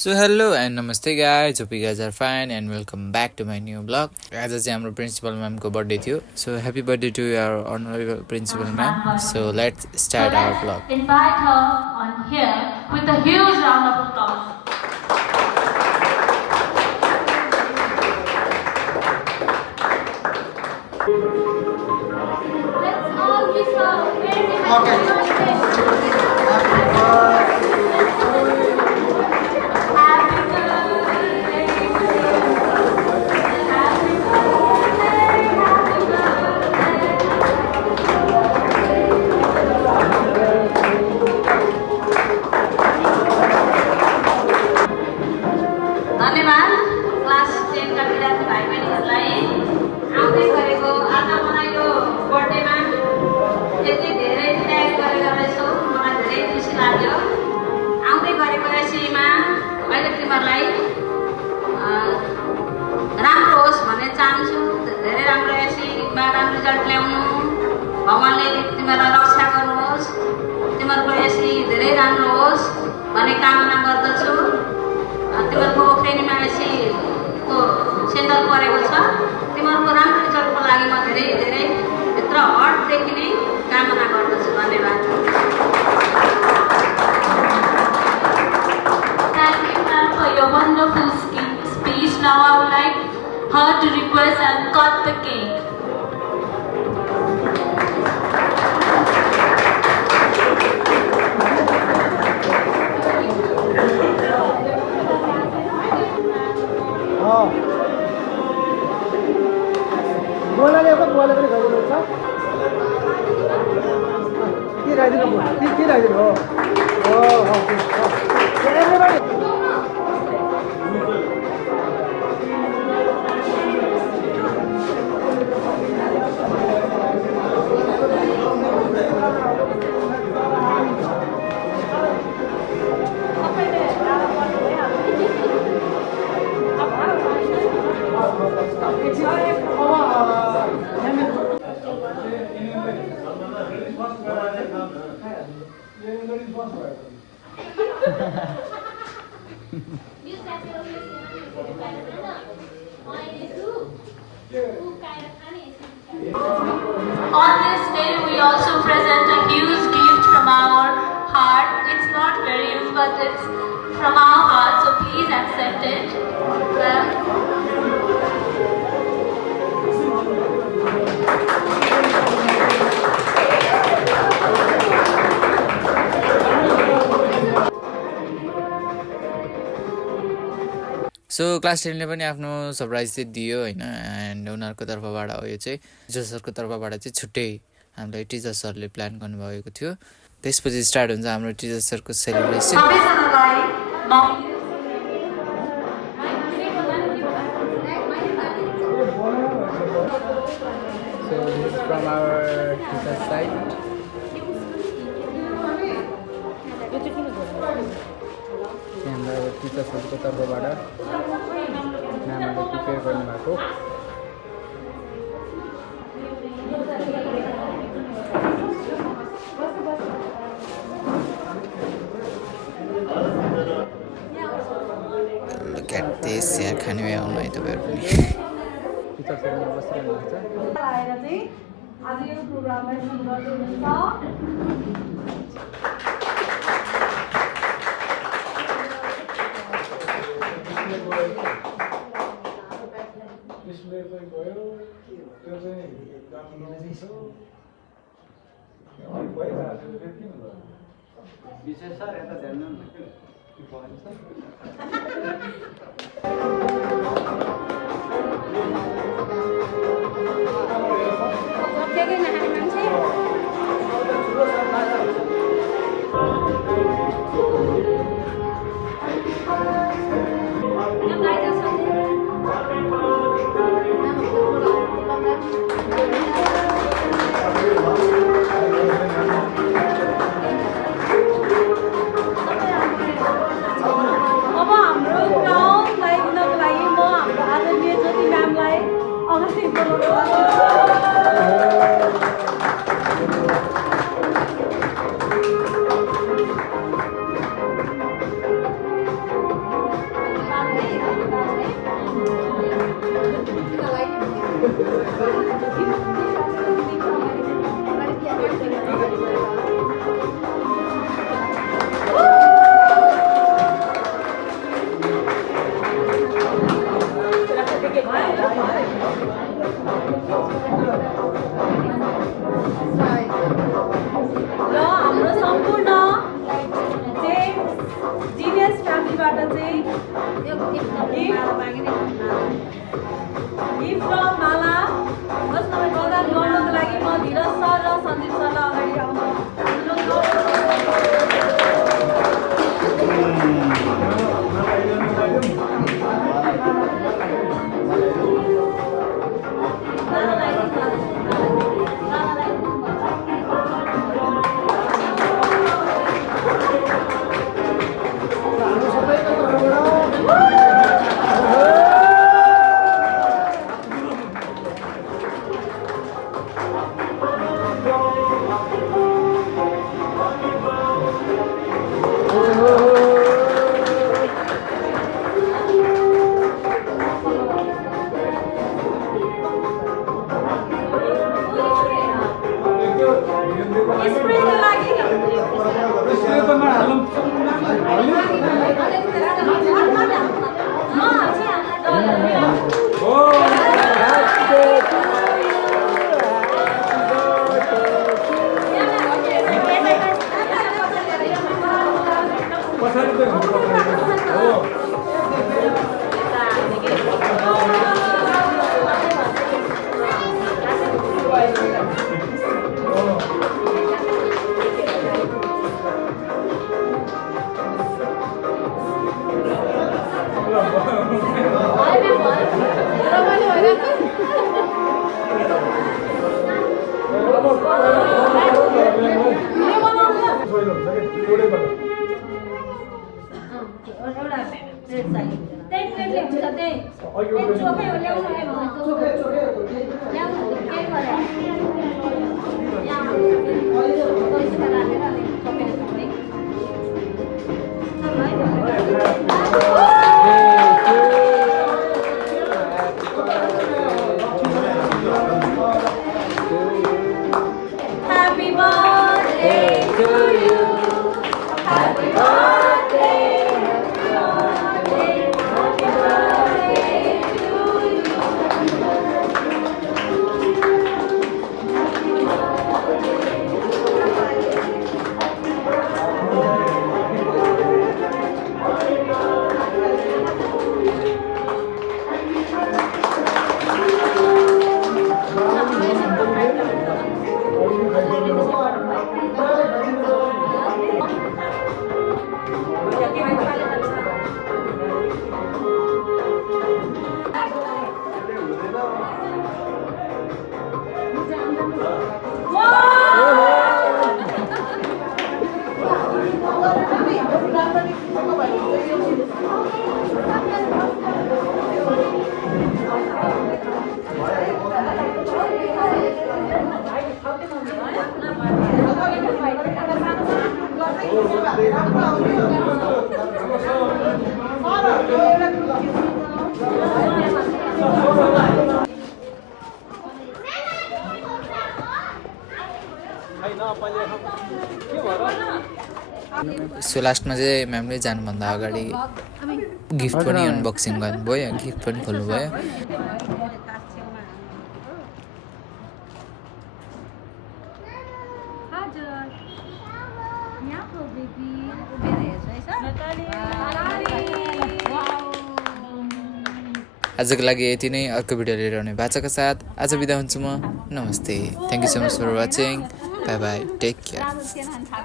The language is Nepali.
So hello and namaste guys, hope you guys are fine and welcome back to my new vlog. आज चाहिँ हाम्रो प्रिन्सिपल म्यामको बर्थडे थियो. So happy birthday to our honorable principal ma'am. So let's start our vlog. Invite her on here with a huge round of applause. Let's all wish her a very happy birthday. धन्यवाद क्लास 10 का विद्यार्थी भाइ बहिनीहरूलाई आउँदै गरेको आज मनाइलो बर्थडेमा यति धेरै तयारी गरेका रहेछौ मलाई धेरै खुसी लाग्यो आउँदै गरेको यसैमा अहिले तिमीहरूलाई राम्रो होस् भन्ने चाहन्छु धेरै राम्रो यसैमा राम्रो रिजल्ट ल्याउनु भगवानले तिमीहरूलाई रक्षा गर्नुहोस् तिमीहरूको यसै धेरै राम्रो होस् भन्ने कामना गर्दछु तिमीहरूको ओख्रेनीमा यसैको सेन्टर परेको छ तिमीहरूको राम्रो रिजल्टको लागि म धेरै धेरै भित्र हटदेखि नै कामना गर्दछु धन्यवाद Thank you ma'am for your wonderful speech. Now I would like her to request and cut the cake. बोलाले पनि खाइदिनुहुन्छ के खाइदिनु के खाइदिनु On this day, we also present a huge gift from our heart. It's not very huge, but it's from our heart, so please accept it. So class 10ले पनि आफ्नो सरप्राइज चाहिँ दियो होइन एन्ड उनीहरूको तर्फबाट यो चाहिँ टिचर सरको तर्फबाट चाहिँ छुट्टै हामीलाई टिचर सरले प्लान गर्नुभएको थियो त्यसपछि स्टार्ट हुन्छ हाम्रो टिचर सरको celebration So this is from our teacher side. हाम्रो टिचर सरको तर्फबाट म्यामहरूले प्रिपेयर गर्नुभएको Look at this, यहाँ खाने भए आउनु है तपाईँहरू पनि टिचर सरले बसिरहनु भएको छ आएर चाहिँ आज यो प्रोग्रामलाई सुरु गर्नुहुन्छ विशेष सर यता ध्यान चाहिँ गिफ्ट फ्रम माला होस् तपाईँ प्रदान गर्नको लागि म धीरज सर र सन्दीप सरलाई अगाडि स्प्रेको लागि Happy birthday to you. Happy birthday. Happy birthday to you. So लास्टमा चाहिँ म्यामले जानुभन्दा अगाडि गिफ्ट पनि अनबक्सिङ गर्नुभयो गिफ्ट पनि खोल्नुभयो आजको लागि यति नै अर्को भिडियो लिएर आउने बाचाको साथ आज बिदा हुन्छु म नमस्ते thank you so much for watching bye bye take care